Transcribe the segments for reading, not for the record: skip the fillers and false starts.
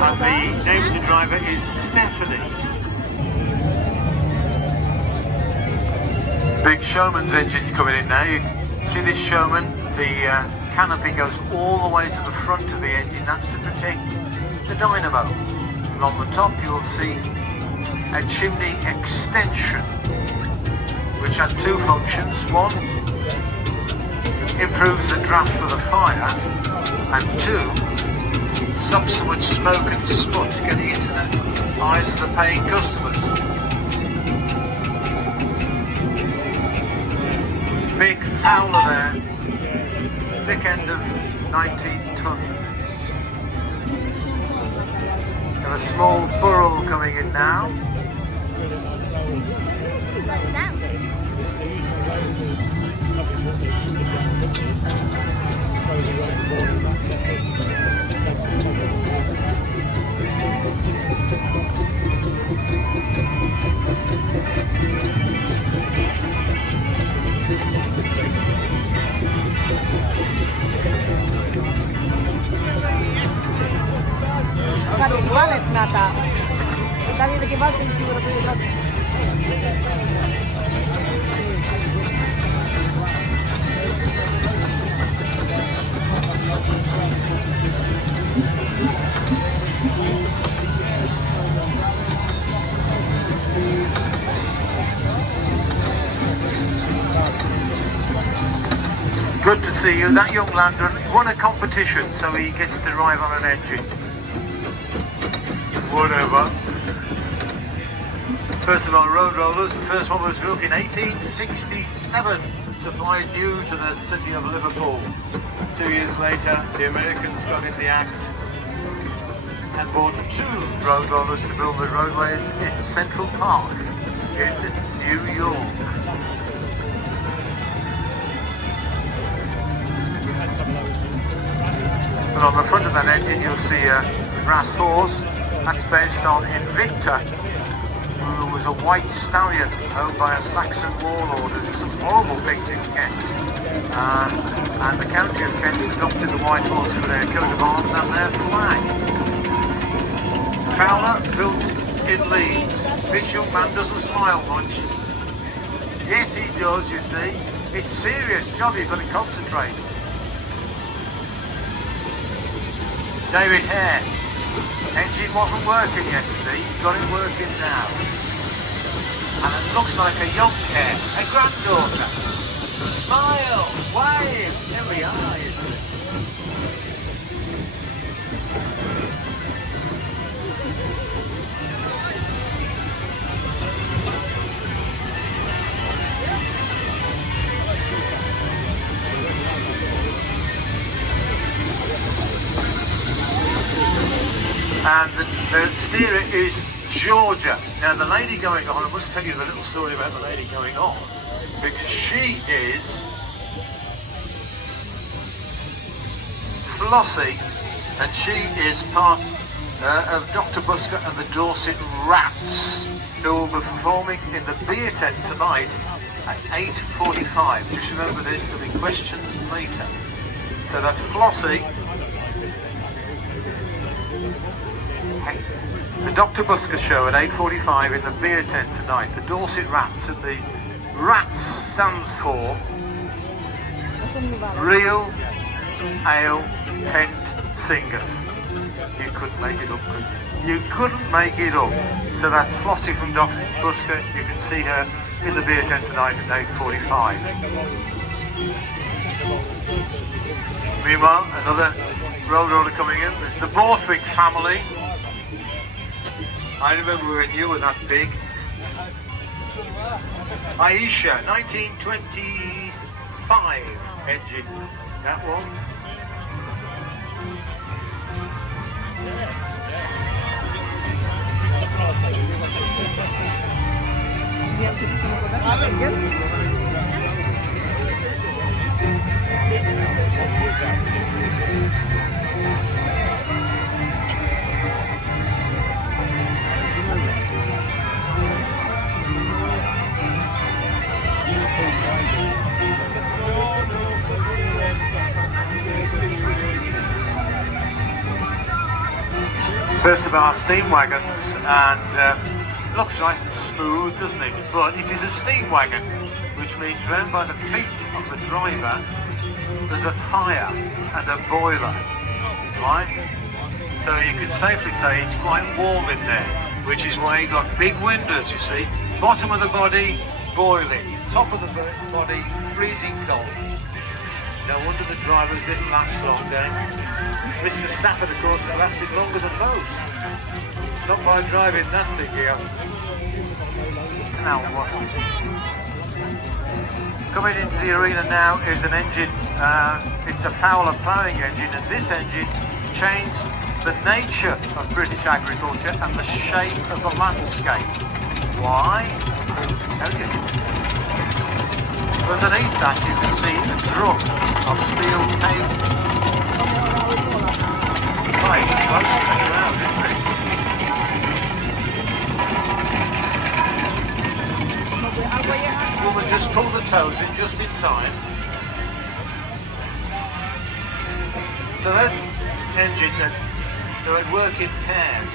And the name of the driver is Stephanie. Big Showman's engine's coming in now. You see this Showman? The canopy goes all the way to the front of the engine. That's to protect the dynamo. And on the top you'll see a chimney extension, which has two functions. One, improves the draft for the fire, and two, stops so much smoke and smut getting into the eyes of the paying customers. Big Fowler there, thick end of 19 tonne. Got a small burrow coming in now. What's that? Good to see you. That young lander won a competition, so he gets to drive on an engine. Whatever. First of all, road rollers. The first one was built in 1867. Supplies new to the city of Liverpool. 2 years later, the Americans got in the act and bought 2 road rollers to build the roadways in Central Park in New York. And on the front of that engine you'll see a brass horse. That's based on Invicta, who was a white stallion owned by a Saxon warlord who did some horrible things in Kent. And the county of Kent adopted the white horse for their coat of arms and their flag. Fowler built in Leeds. This young man doesn't smile much. Yes, he does, you see. It's serious job, you've got to concentrate. David Hare. Engine wasn't working yesterday, he's got it working now. And it looks like a young Hare, a granddaughter. Smile, wave, there we are, isn't it? And the steerer is Georgia. Now the lady going on, I must tell you the little story about the lady going on, because she is Flossie, and she is part of Dr. Busker and the Dorset Rats, who will be performing in the beer tent tonight at 8:45. Just remember this, there'll be questions later. So that's Flossie. The Dr. Busker show at 8:45 in the beer tent tonight. The Dorset Rats, and the Rats stands for Real Ale Tent Singers. You couldn't make it up, could you? You couldn't make it up. So that's Flossie from Dr. Busker. You can see her in the beer tent tonight at 8:45. Meanwhile, another road roller coming in. There's the Borthwick family. I remember when you were that big. Aisha, 1925 engine, that one. First of our steam wagons, and looks nice and smooth, doesn't it? But it is a steam wagon, which means round by the feet of the driver there's a fire and a boiler, right? So you can safely say it's quite warm in there, which is why you've got big windows, you see. Bottom of the body boiling, top of the body freezing cold. No wonder the drivers didn't last long, eh? Mr. Stafford, of course, has lasted longer than most. Not by driving that thing here. Now what? Coming into the arena now is an engine. It's a Fowler ploughing engine, and this engine changed the nature of British agriculture and the shape of the landscape. Why? I'll tell you. Underneath that you can see a drum of steel cable. Right, close to the ground, isn't it? This woman just pulled the toes in just in time. So that engine, they would work in pairs.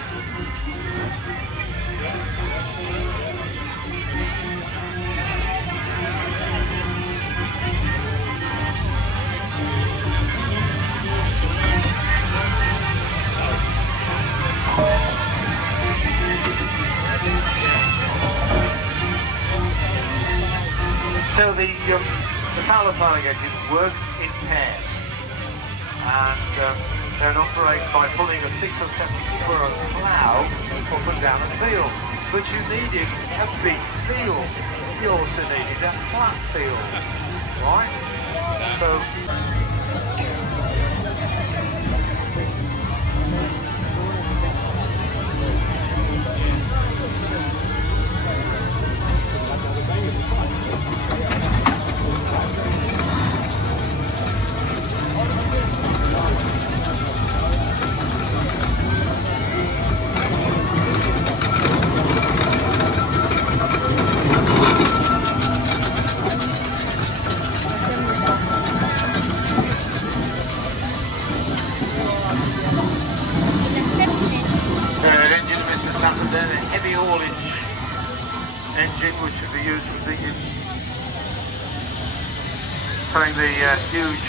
So the Fowler ploughing engines work in pairs, and they'd operate by pulling a 6 or 7 furrow plough up and down a field. But you needed a big field. You also needed a flat field, right? So engine which would be used for throwing the huge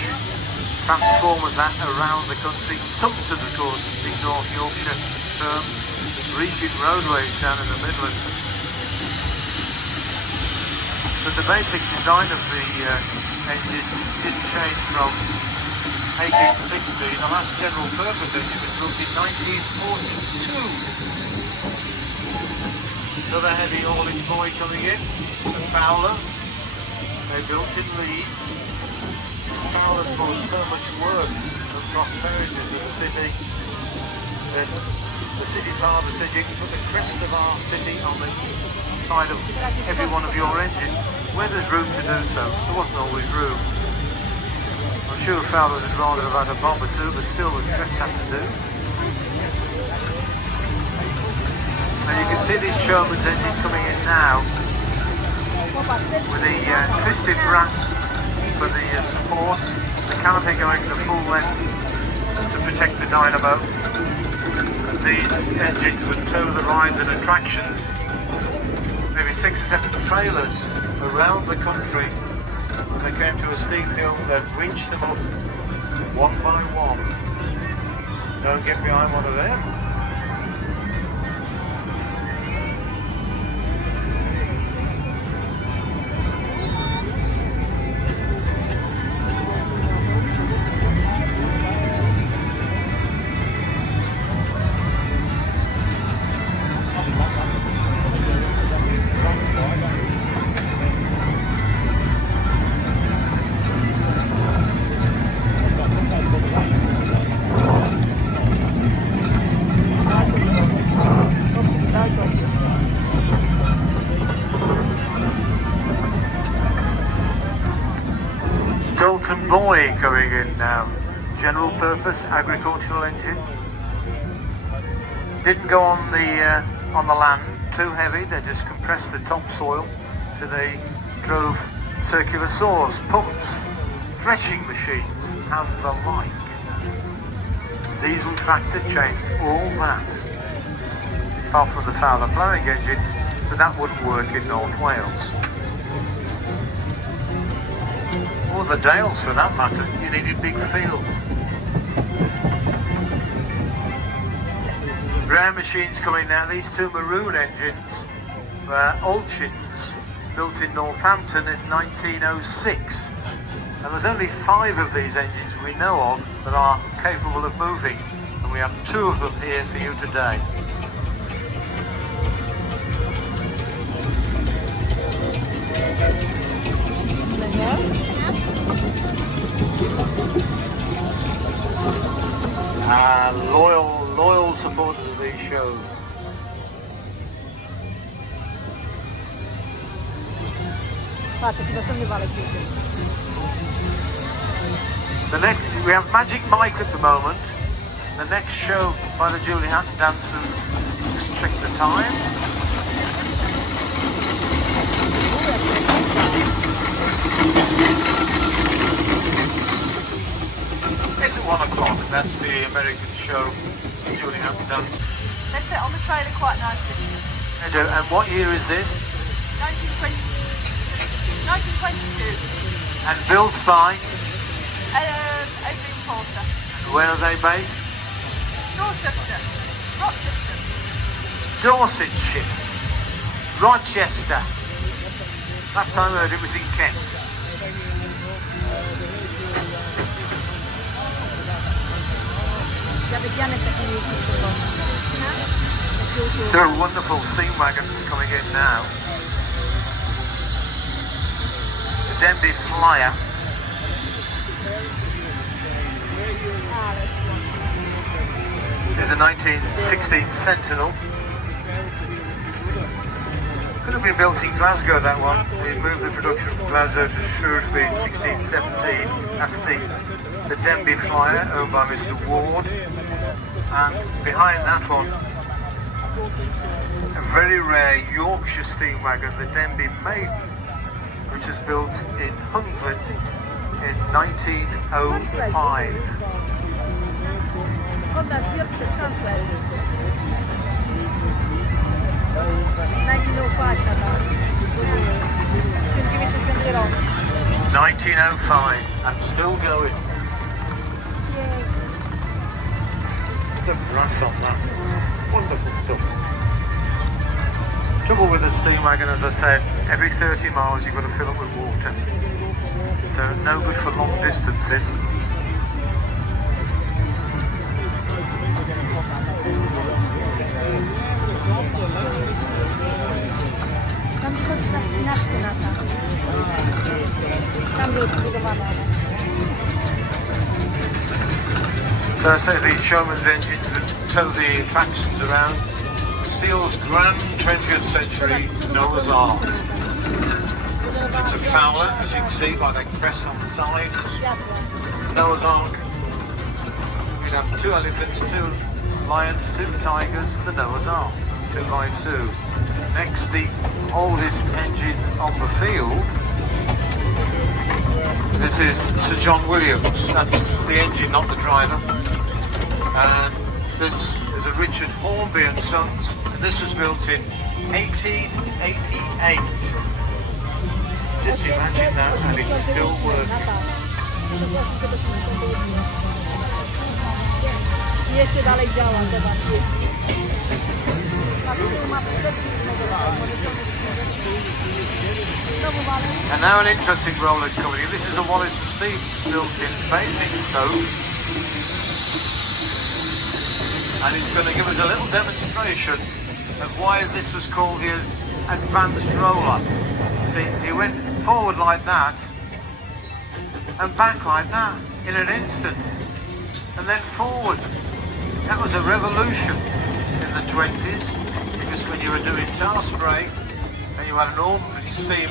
transformers around the country. Sumpton, of course, the North Yorkshire term, region roadways down in the Midlands. But the basic design of the engine didn't change from 1860. The last general purpose engine was built in 1942. Another heavy haulage boy coming in, the Fowler. They built in Leeds. Fowler's brought so much work and prosperity to the city that the city father said you can put the crest of our city on the side of every one of your engines where there's room to do so. There wasn't always room. I'm sure Fowler would rather have had a bomb or two, but still the crest had to do. And you can see this showman's engine coming in now with the twisted brass for the support, the canopy going the full length to protect the dynamo. And these engines would tow the rides and attractions, maybe 6 or 7 trailers around the country. When they came to a steep hill, they'd winch them up one by one. Don't get behind one of them. Boy coming in now, general purpose agricultural engine. Didn't go on the land, too heavy. They just compressed the topsoil, so they drove circular saws, pumps, threshing machines and the like. diesel tractor changed all that, apart from the Fowler ploughing engine, but that wouldn't work in North Wales. Or the Dales for that matter, you needed big fields. Rare machines coming now. These two maroon engines were Altchins, built in Northampton in 1906. And there's only 5 of these engines we know of that are capable of moving, and we have 2 of them here for you today. Loyal supporters of these shows. The next, we have Magic Mike at the moment. The next show by the Julie Hat Dancers. Just check the time. It's at 1 o'clock. That's the American show, Julie Hat Dancers. They fit on the trailer quite nicely. They do. And what year is this? 1922. And built by? Adrian Porter. Where are they based? Dorchester. Rochester. Dorsetshire. Rochester. Last time I heard it was in Kent. There are wonderful steam wagons coming in now. The Denby Flyer. There's a 1916 Sentinel. Could have been built in Glasgow, that one. They moved the production from Glasgow to Shrewsbury in 1617. That's the Denby Flyer, owned by Mr. Ward. And behind that one, a very rare Yorkshire steam wagon, the Denby Maiden, which was built in Hunslet in 1905. 1905, and still going. The brass on that, wonderful stuff. Trouble with the steam wagon, as I said, every 30 miles you've got to fill up with water. So no good for long distances. So I say these showman's engines that tow the attractions around. Steele's Grand 20th Century Noah's Ark. It's a Fowler, as you can see by the crest on the side. Noah's Ark. We'd have 2 elephants, 2 lions, 2 tigers, the Noah's Ark, 2x2. Next, the oldest engine on the field. This is Sir John Williams. That's the engine, not the driver. And this is a Richard Hornby and Sons, and this was built in 1888. Just imagine that, and it's still working. And now an interesting roller coming in. This is a Wallace and Stevens built in Basingstoke. And it's going to give us a little demonstration of why this was called the advanced roller. See, he went forward like that and back like that in an instant, and then forward. That was a revolution in the 20s, because when you were doing tar spray and you had an ordinary steam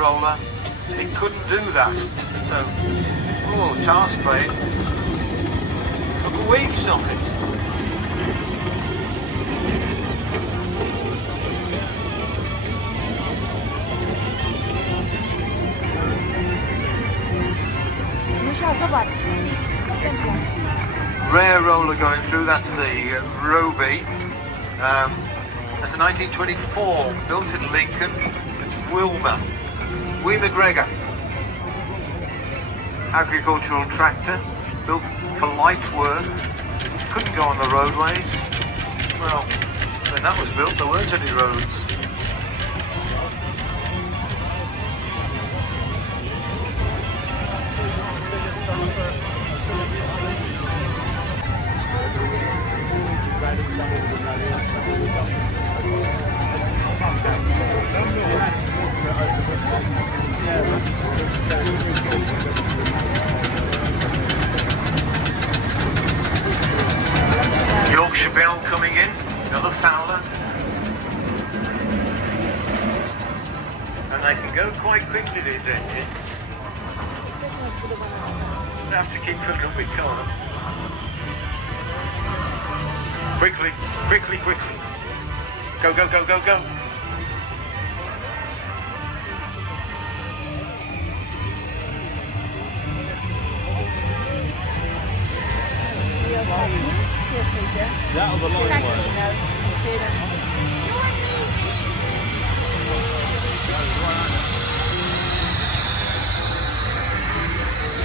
roller, it couldn't do that. So, tar spray took weeks off it. rare roller going through. That's the Roby. That's a 1924, built in Lincoln. It's Wilma. Wee McGregor. Agricultural tractor, built for light work. Couldn't go on the roadways. Well, when that was built, there weren't any roads. Yorkshire Bell coming in, another fowler. And they can go quite quickly, these engines. They have to keep filling up with cars. Quickly, quickly, quickly. Go, go, go, go, go. That was a long one.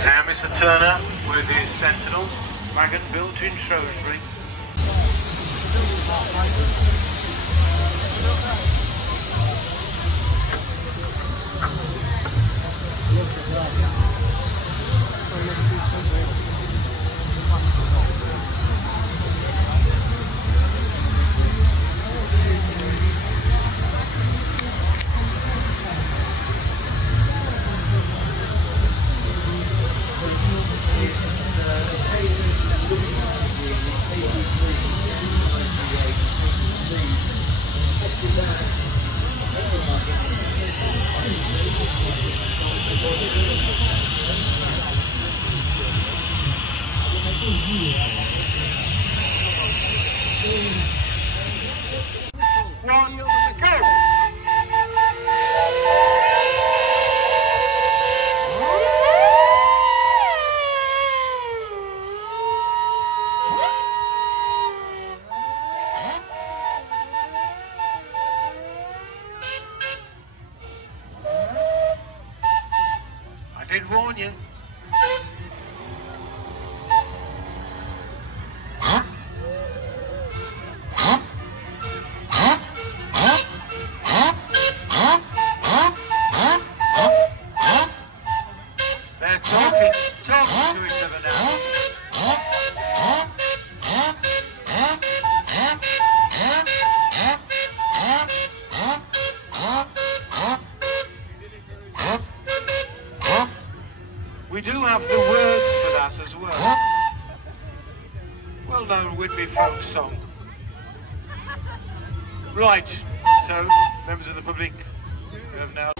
Now Mr. Turner with his Sentinel wagon built in Shrewsbury. One, go! I did warn you. They're talking to each other now. We do have the words for that as well. Well-known Whitby folk song. Right, so members of the public who have now...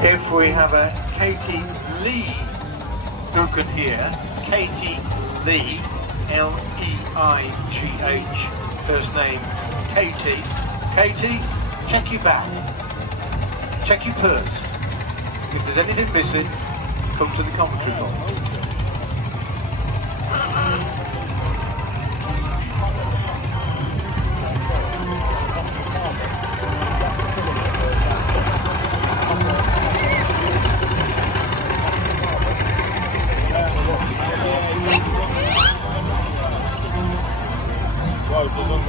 If we have a Katie Lee who could hear, Katie Lee, L-E-I-G-H, first name Katie. Katie, check your bag, check your purse. If there's anything missing, come to the commentary box. Wow, so long.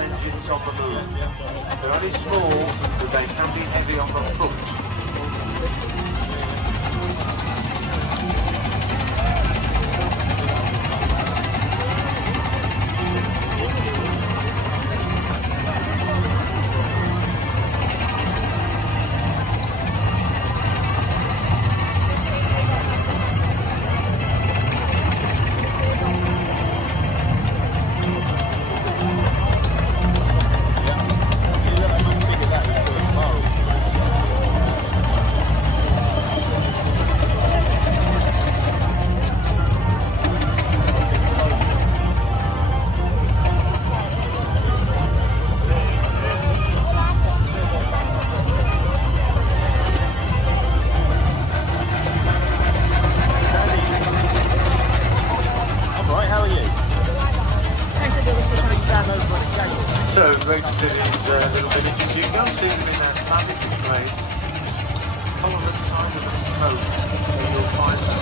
engines on the move. They're only small, but they can be heavy on the foot. So, great to see these little miniatures. You can see them in that public display. Follow the side of the smoke and you'll find them.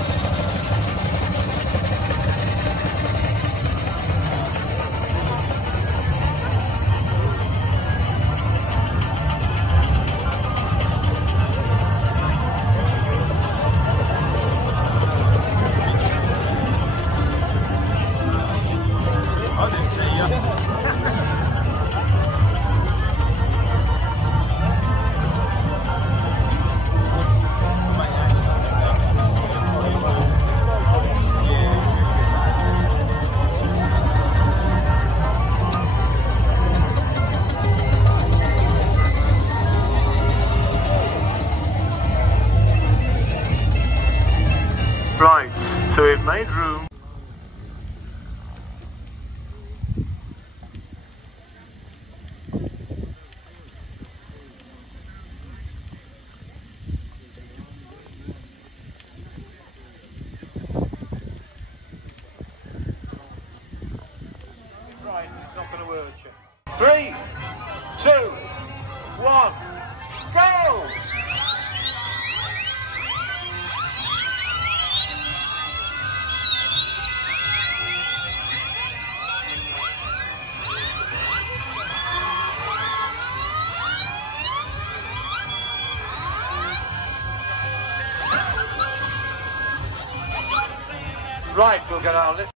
I didn't see you. Right, so we've made room. Right, it's not going to work. 3, 2, 1, go! Right, we'll get our lift.